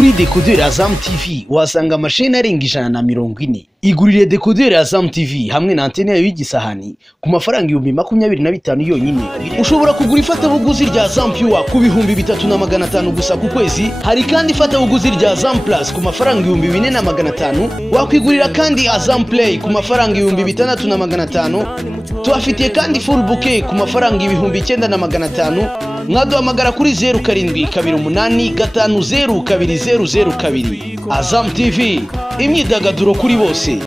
Kuri decoder Azam TV wasanga amasheni arenga 140. Igurire decoder Azam TV hamwe na antene yayo y'igisahani ku mafaranga 25,000 yonyine. Ushobora kugura ifatabuguzi rya Azam Pure ku 3,500 gusa ku kwezi. Hari kandi ifatabuguzi rya Azam Plus ku mafaranga 4,500. Wakwigurira kandi Azam Play ku mafaranga 6,500. Tuafitiye kandi full bouquet ku mafaranga 9,500. Mwaduhamagara kuri 0728502002. Azam TV, imyidagaduro kuri bose.